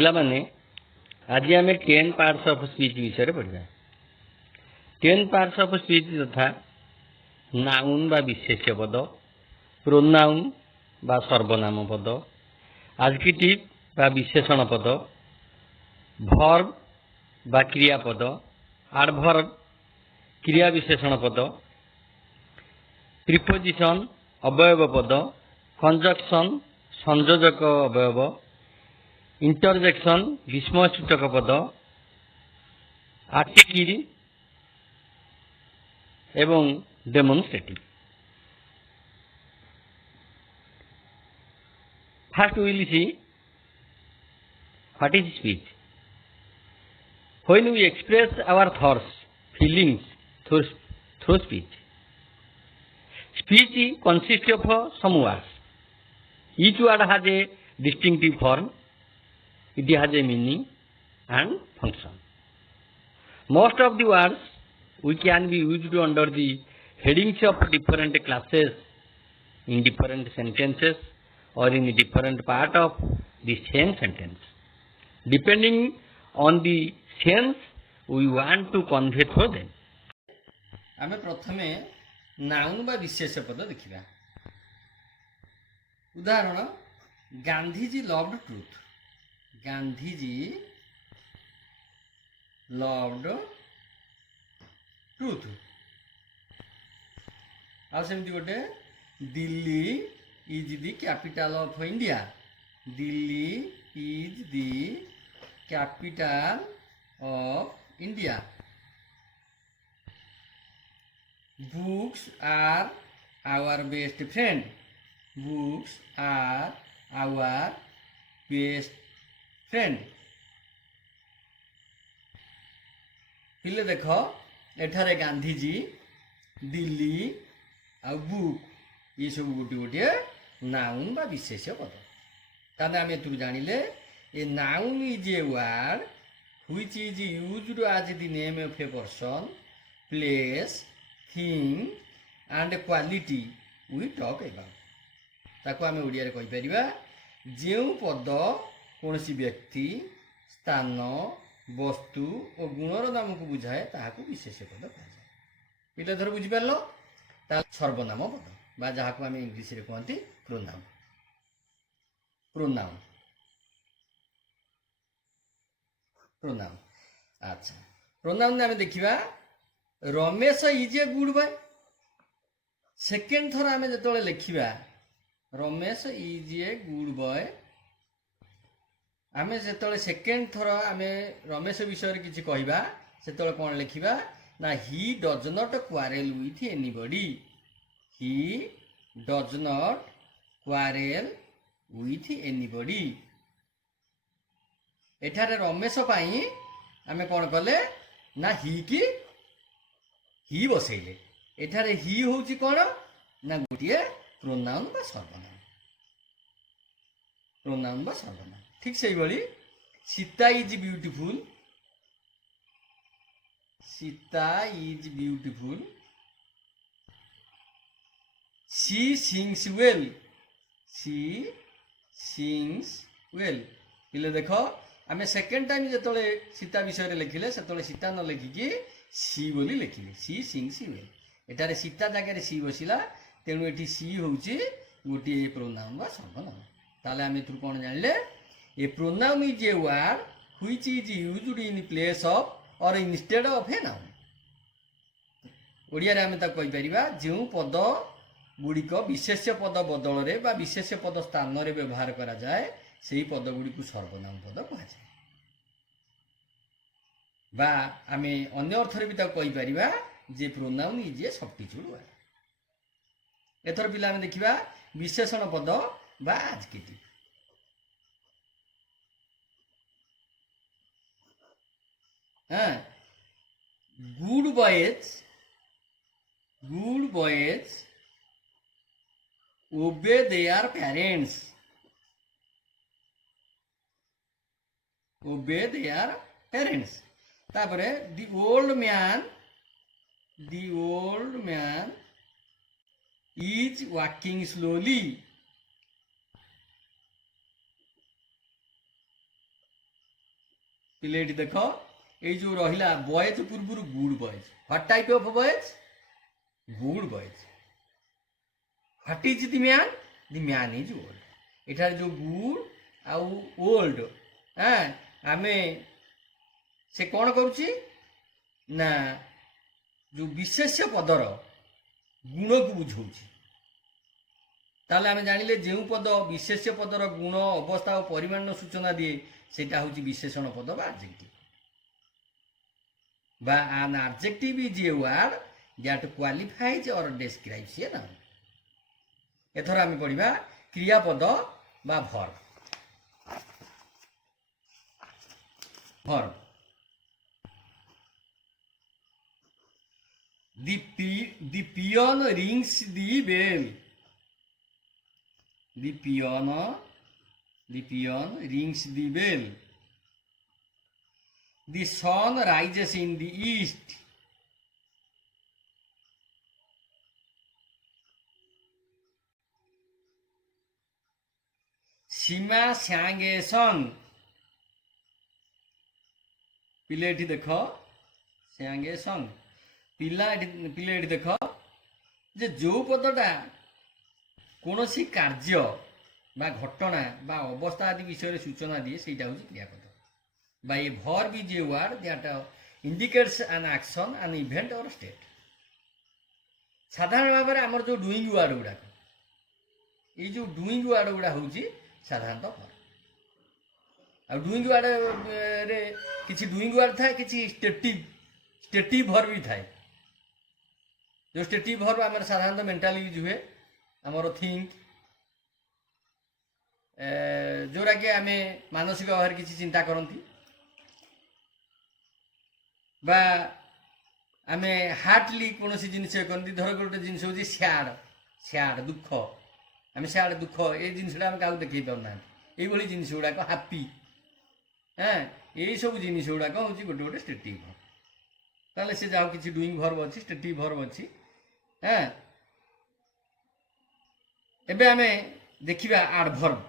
ପିଲାମାନେ ଆଜି ଆମେ 10 ପାର୍ଟସ୍ ଅଫ୍ ସ୍ପିଚ୍ ବିଷୟରେ ପଢ଼ିବା। 10 ପାର୍ଟସ୍ ଅଫ୍ ସ୍ପିଚ୍ ତଥା ନାଉନ୍ ବା ବିଶେଷ୍ୟ ପଦ, ପ୍ରୋନାଉନ୍ ବା ସର୍ବନାମ ପଦ, ଆଡଜେକ୍ଟିଭ୍ ବା ବିଶେଷଣ ପଦ, ଭର୍ବ ବା କ୍ରିୟାପଦ, ଆଡଭର୍ବ କ୍ରିୟା ବିଶେଷଣ ପଦ, ପ୍ରିପୋଜିସନ୍ ଅବୟବ ପଦ, କଞ୍ଜକ୍ସନ୍ ସଂଯୋଜକ ଅବୟବ, इंटरजेक्शन विस्मयसूचक पद, आर्टिकल एवं demonstrative. First we will see what is speech. When we express our thoughts feelings through speech, speech consists of some words. Each word has a distinctive form. It has a meaning and function. Most of the words we can be used under the headings of different classes in different sentences or in different part of the same sentence, depending on the sense we want to convey through them. आमे प्रथमे noun बा विशेष पद देखिबा। उदाहरण, Gandhiji loved truth. Gandhiji loved truth. आ सेमती गोटे, Delhi is the capital of India. Delhi is the capital of India. Books are our best friend. Books are our best friend. पिले देख, एठारे गांधीजी, दिल्ली आ बुक, ये सब गोटे गोटे नाउन बा विशेष पद। ताने आमे तु जानिले a noun is a word which is used as the name of a person, place, thing and quality we talk about. ताको आमे ओडिया रे कहि परिबा, जेउ पद कौनसी व्यक्ति, स्थान, वस्तु और गुणर नाम को बुझाए ताहाको विशेष पद कहा जाए। पिला धर बुझी पारलो, ता सर्वनाम पद बा जहाको आमे इंग्लिश रे कहंती प्रोनाउन। प्रोनाउन प्रोनाउन अच्छा, प्रोनाउन ने आमे देखिबा, Ramesh is a good boy. Second थर आमे जतले लिखिबा Ramesh is a good boy, आमे जेतले सेकेंड थर आमे रमेश विषय रे किछि कहिबा सेतले कोन लिखिबा ना, he does not quarrel with anybody. He does not quarrel with anybody. एठारे रमेश पाई आमे कोन कले ना, ही बसैले। एठारे ही होउची कोन ना, गोटिए प्रोनाउन बा सर्वनाम। प्रोनाउन बा सर्वनाम। ठीक से भली, Sita is beautiful. Sita is beautiful. She sings well. She sings well. पिले देखो, आमे सेकेंड टाइम जतले सीता विषय रे लिखिले सेतले सीता न लिखिकी सी बोली लिखिले, सी सिंग्स वेल। एटारे सीता जगह रे सी बसिला, तेणु एठी सी होउची गोटिए प्रोनाउन बा सर्वनाम। ताले आमे तु कोन जानले, a pronoun is a word which is used in place of or instead of a noun. Odia रे आमे ता कहि परिबा, जेउ पद गुड़िक विशेष्य पद बदल रे बा विशेष्य पद स्थान रे व्यवहार करा जाए, सेही पद गुड़ी को सर्वनाम पद कहा जाए। बा आमे अन्य अर्थ रे भी ता कहि परिबा जे pronoun is a substitute word. एथर पिला आमे देखिबा विशेषण पद बा adjective. Good boys, good boys obey their parents. Obey their parents. तापरे the old man is walking slowly. ପିଲେ ଏଠି ଦେଖ ଏଇ ଯୋଉ ରହିଲା ବଏଜ ପୂର୍ବରୁ good boys. What type of boys? Good boys. What is the man? The man is old. ଏଠାରେ ଯୋଉ ଗୁଡ୍ ଆଉ ଓଲ୍ଡ ଆମେ ସେ କ'ଣ କରୁଛି ନା ଯୋଉ ବିଶେଷ୍ୟ ପଦର ଗୁଣକୁ ବୁଝଉଛି। ତାହେଲେ ଆମେ ଜାଣିଲେ ଯେଉଁ ପଦ ବିଶେଷ୍ୟ ପଦର ଗୁଣ ଅବସ୍ଥା ଓ ପରିମାଣର ସୂଚନା ଦିଏ ସେଇଟା ହେଉଛି ବିଶେଷଣ ପଦ ବା ଆଡଜେକ୍ଟିଭ। বা an adjective is a word that qualifies or describes a noun। এথর আমি পড়িবা ক্রিয়াপদ বা verb। verb the peon rings the bell। the peon rings the bell। The sun rises in the east। Sima sang a song। ପିଲେ ଏଠି ଦେଖ sang a song। ପିଲେ ଏଠି ଦେଖ ଯେ ଯେଉଁ ପଦଟା କୌଣସି କାର୍ଯ୍ୟ ବା ଘଟଣା ବା ଅବସ୍ଥା ଆଦି ବିଷୟରେ ସୂଚନା ଦିଏ ସେଇଟା ହେଉଛି କ୍ରିୟାପଦ। By a verb is a word that indicates an action, an event or state। ସାଧାରଣ ଭାବରେ ଆମର ଯେଉଁ ଡୁଇଂ ୱାର୍ଡ ଗୁଡ଼ାକ ଏଇ ଯେଉଁ ଡୁଇଂ ୱାର୍ଡ ଗୁଡ଼ା ହେଉଛି ସାଧାରଣତଃ verb। ଆଉ ଡୁଇଂ ୱାର୍ଡରେ କିଛି ଡୁଇଂ ୱାର୍ଡ ଥାଏ, କିଛି ଷ୍ଟେଟିଭ verb ବି ଥାଏ। ଯେଉଁ ଷ୍ଟେଟିଭ verb ଆମର ସାଧାରଣତଃ ମେଣ୍ଟାଲି ୟୁଜ୍ ହୁଏ, ଆମର ଥିଙ୍କ, ଯେଉଁଟାକି ଆମେ ମାନସିକ ଭାବରେ କିଛି ଚିନ୍ତା କରନ୍ତି, বা ଆମେ ହାର୍ଟଲି କୌଣସି ଜିନିଷ କରନ୍ତି। ଧର ଗୋଟେ ଜିନିଷ ହେଉଛି ସ୍ୟାଡ଼ ଦୁଃଖ, ଆମେ ସ୍ୟାଡ଼ ଦୁଃଖ ଏଇ ଜିନିଷଟା ଆମେ କାହାକୁ ଦେଖେଇ ପାରୁନାହାନ୍ତି। ଏଇଭଳି ଜିନିଷ ଗୁଡ଼ାକ ହାପି, ଏଇସବୁ ଜିନିଷ ଗୁଡ଼ାକ ହେଉଛି ଗୋଟେ ଗୋଟେ ଷ୍ଟେଟିଭ verb। ତାହେଲେ ସେ ଯାହା କିଛି ଡୁଇଂ verb ଅଛି, ଷ୍ଟେଟିଭ verb ଅଛି। ଏବେ ଆମେ ଦେଖିବା ଆଡଭର୍ବ।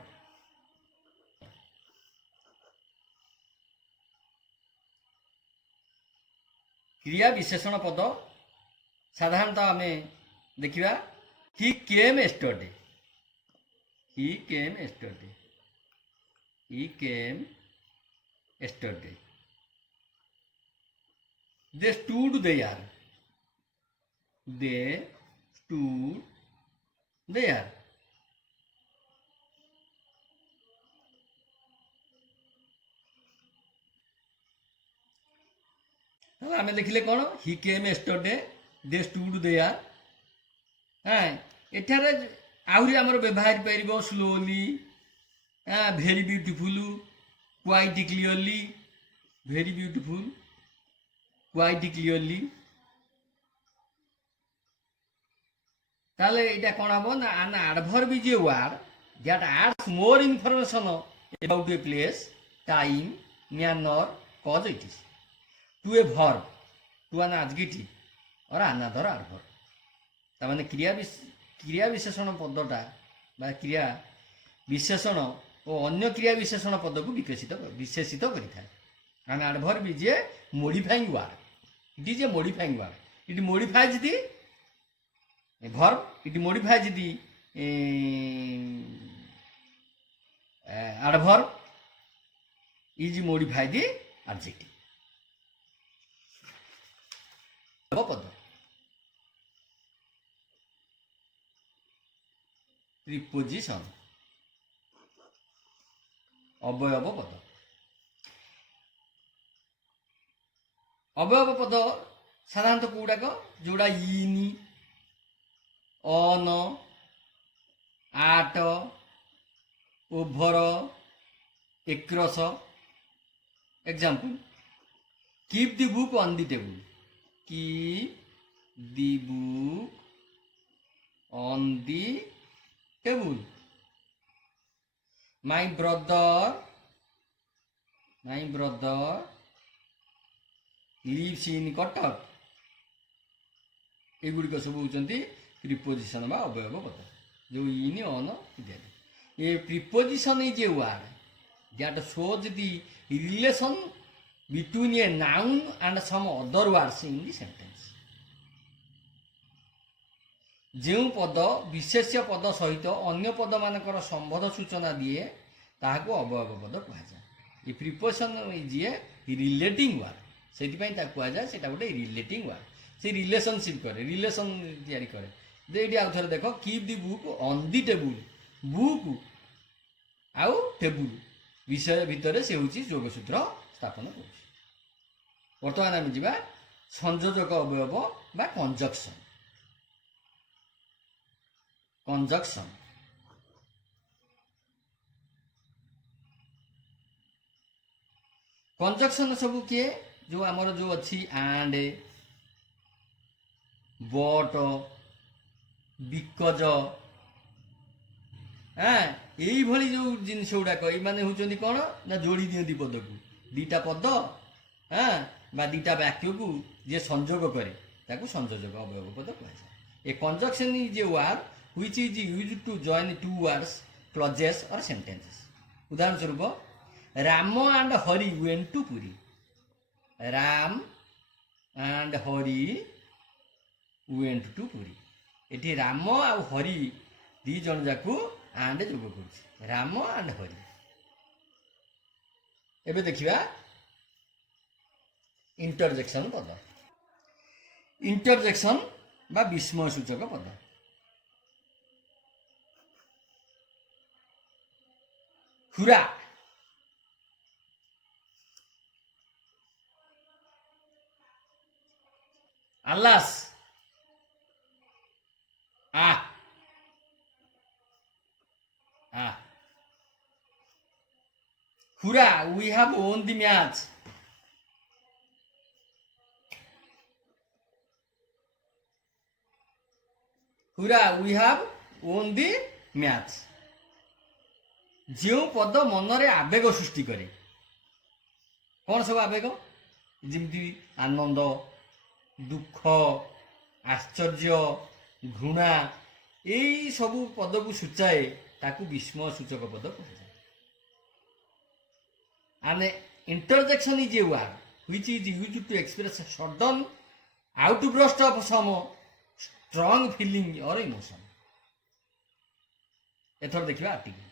କ୍ରିୟା ବିଶେଷଣ ପଦ ସାଧାରଣତଃ ଆମେ ଦେଖିବା ହି came yesterday. He came yesterday. He came yesterday. They stood there. They stood there. ତାହେଲେ ଆମେ ଦେଖିଲେ କ'ଣ? ହି came yesterday, they stood there. ଏଠାରେ ଆହୁରି ଆମର ବ୍ୟବହାର ପାରିବ slowly, very beautiful, quite clearly. Very beautiful, quite clearly. তাহলে এটা কোন হবো না an adverb is a word that adds more information about a place, time, manner, cause it is to a verb, to an adjective or another adverb। তার মানে ক্রিয়া বিশেষণ পদটা বা ক্রিয়া বিশেষণ ও অন্য ক্রিয়া বিশেষণ পদକୁ বিশেষিত କରିଥାଏ। an adverb is a modifying word। it is a modifying word। it modifies the verb, it modifies the adverb, is modify the adjective। পদ প্রিপোজিশন, অবয়ব পদ। অবয়ব পদ সাধারণতঃ কোଉଡାକ ଯୋଉଟା in, on, at, over, across. Example, keep the book on the table. Keep the book on the table. My brother lives in Cuttack. এগুড়িক সব হচ্ছেন প্রিপোজিশন বা অবয়ব পদ, যে ইন, অন ইত্যাদি। A preposition is a word that shows the relation between a noun and some other words in the sentence. ଯେଉଁ ପଦ ବିଶେଷ୍ୟ ପଦ ସହିତ ଅନ୍ୟ ପଦମାନଙ୍କର ସମ୍ବନ୍ଧ ସୂଚନା ଦିଏ ତାହାକୁ ଅବୟବ ପଦ କୁହାଯାଏ। A preposition is a relating word, ସେଥିପାଇଁ ତାକୁ କୁହାଯାଏ ସେଇଟା ଗୋଟେ ରିଲେଟିଂ ୱାର୍ଡ। ସେ ରିଲେସନସିପ୍ କରେ, ରିଲେସନ୍ ତିଆରି କରେ। ଏଇଠି ଆଉ ଥରେ ଦେଖ, keep the book on the table. Book ଆଉ ଟେବୁଲ୍ ବିଷୟ ଭିତରେ ସେ ହେଉଛି ଯୋଗସୂତ୍ର ସ୍ଥାପନ କରୁଛି। ବର୍ତ୍ତମାନ ଆମେ ଯିବା ସଂଯୋଜକ ଅବୟବ ବା କଞ୍ଜକ୍ସନ୍। କଞ୍ଜକ୍ସନ୍ କଞ୍ଜକ୍ସନ୍ ସବୁ କିଏ? ଯେଉଁ ଆମର ଯେଉଁ ଅଛି ଆଣ୍ଡ, ବଟ, ବିକଜ, এইଭଳି ଯେଉଁ ଜିନିଷ ଗୁଡ଼ାକ ଏଇମାନେ ହେଉଛନ୍ତି କ'ଣ ନା ଯୋଡ଼ି ଦିଅନ୍ତି ପଦକୁ। ଦୁଇଟା ପଦ ବା ଦୁଇଟା ବାକ୍ୟକୁ ଯିଏ ସଂଯୋଗ କରେ ତାକୁ ସଂଯୋଜକ ଅବୟବ ପଦ କୁହାଯାଏ। A conjunction is a word which is used to join two words, clauses or sentences. ଉଦାହରଣ ସ୍ୱରୂପ, Ram and Hari went to Puri. Ram and Hari went to Puri. ଏଠି ରାମ ଆଉ ହରି ଦି ଜଣ ଯାକୁ ଆଣ୍ଡ ଯୋଗ କରୁଛି, ରାମ and ହରି। ଏବେ ଦେଖିବା ଇଣ୍ଟରଜେକ୍ସନ୍ ପଦ। ଇଣ୍ଟରଜେକ୍ସନ୍ ବା ବିସ୍ମୟ ସୂଚକ ପଦ। Hurrah, alas, hurrah, we have won the match। Hurrah, we have won the match। ଯେଉଁ ପଦ ମନରେ ଆବେଗ ସୃଷ୍ଟି କରେ। କ'ଣ ସବୁ ଆବେଗ? ଯେମିତି ଆନନ୍ଦ, ଦୁଃଖ, ଆଶ୍ଚର୍ଯ୍ୟ, ଘୃଣା, ଏଇ ସବୁ ପଦକୁ ସୂଚାଏ ତାକୁ ବିସ୍ମୟ ସୂଚକ ପଦ କୁହାଯାଏ। And interjection is a word which is used to express a sudden outburst of some strong feeling or emotion। ଏଥର ଦେଖିବା ଆର୍ଟିକଲ।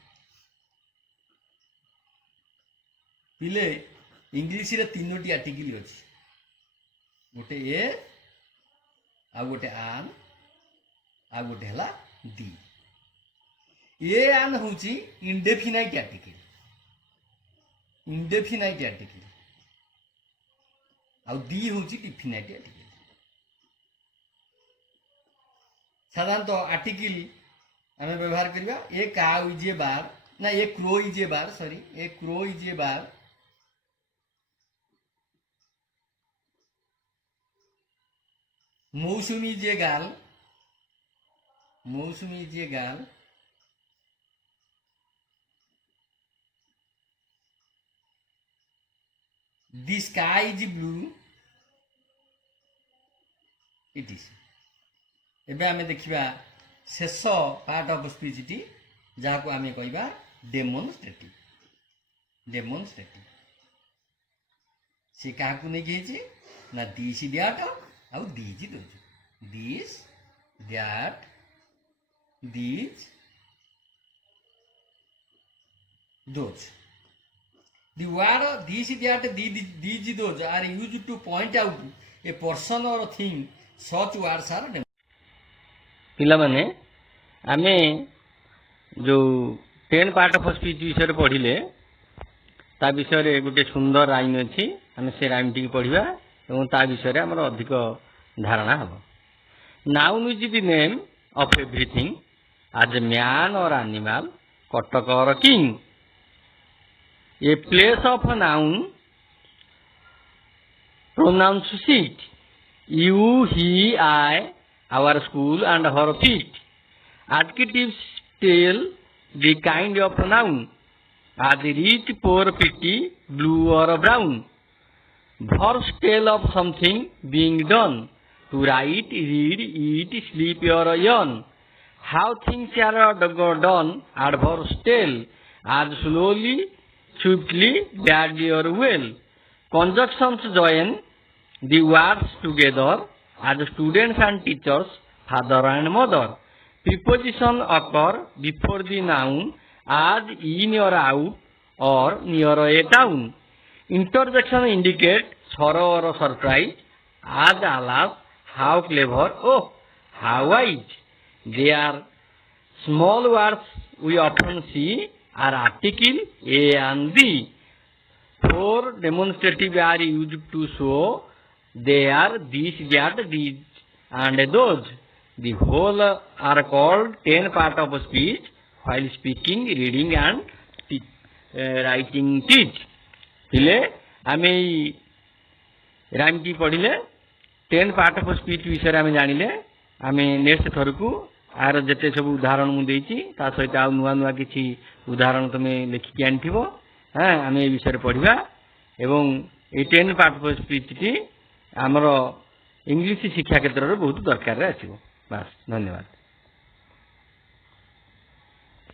ପିଲେ ଇଂଲିଶରେ ତିନୋଟି ଆର୍ଟିକଲ ଅଛି, ଗୋଟେ ଏ, ଆଉ ଗୋଟେ ଆନ୍, ଆଉ ଗୋଟେ ହେଲା ଦି। ଏ ଆନ୍ ହେଉଛି ଇନଡେଫିନାଇଟ୍ ଆର୍ଟିକଲ, ଇନଡେଫିନାଇଟ୍ ଆର୍ଟିକଲ, ଆଉ ଦି ହେଉଛି ଡିଫିନାଇଟ୍ ଆର୍ଟିକଲ। ସାଧାରଣତଃ ଆର୍ଟିକଲ ଆମେ ବ୍ୟବହାର କରିବା ଏ କାଉ ଇଜ୍ ଏ ବାର୍, ନା a crow is a bird, sorry a crow is a bird, Mousumi যে গাল, মৌসুমী যে girl, the sky is blue, it's. ଏବେ ଆମେ ଦେଖିବା ଶେଷ ପାର୍ଟ ଅଫ୍ ସ୍ପିଚ୍ଟି, ଯାହାକୁ ଆମେ କହିବା ଡେମୋନଷ୍ଟ୍ରେଟିଭ୍। ଡେମୋନଷ୍ଟ୍ରେଟିଭ୍ ସେ କାହାକୁ ନେଇକି ହେଇଛି ନା ଦିସ୍ ଦ୍ୟାଟ୍ ଆଉ these those. This that these those. The word this that these those are used to point out a person or thing. Such words are ପିଲାମାନେ ଆମେ ଯେଉଁ 10 ପାର୍ଟ ଅଫ୍ ସ୍ପିଚ୍ ବିଷୟରେ ପଢ଼ିଲେ ତା ବିଷୟରେ ଗୋଟେ ସୁନ୍ଦର ରାଇମ୍ ଅଛି, ଆମେ ସେ ରାଇମ୍ଟିକି ପଢ଼ିବା ଏବଂ ତା ବିଷୟରେ ଆମର ଅଧିକ ଧାରଣା ହେବ। Noun is the name of everything as A man or animal, Cuttack or king. A place of a noun, pronouns sit, you, he, I, our school and her feet. Adjectives tell the kind of noun, as rich, poor, pretty, blue or brown. Verbs tell of something being done, to write, read, eat, sleep or yawn. How things are done, adverbs tell, as slowly, swiftly, badly or well. Conjunctions join the words together as students and teachers, father and mother. Preposition occur before the noun as in or out or near a town. Interjection indicate sorrow or surprise as alas, how clever, oh, how wise. They are small words we often see are article a and the. For demonstrative are used to show they are this, that, these and those. The whole are called 10 part of speech while speaking, reading and writing teach. पिले आमे rhyme टी पढ़िले 10 part of speech विषय आमे जानिले आमे next थर को are जते सब उदाहरण मु देछि ता सहित आ नुवा नुवा किछि उदाहरण तमे लिखि आनिथिबो हां आमे ए विषय पढ़िबा एवं ए 10 पार्ट ऑफ स्पीच टी हमरो इंग्लिश शिक्षा क्षेत्र रे बहुत दरकार रे आछिबो बस धन्यवाद।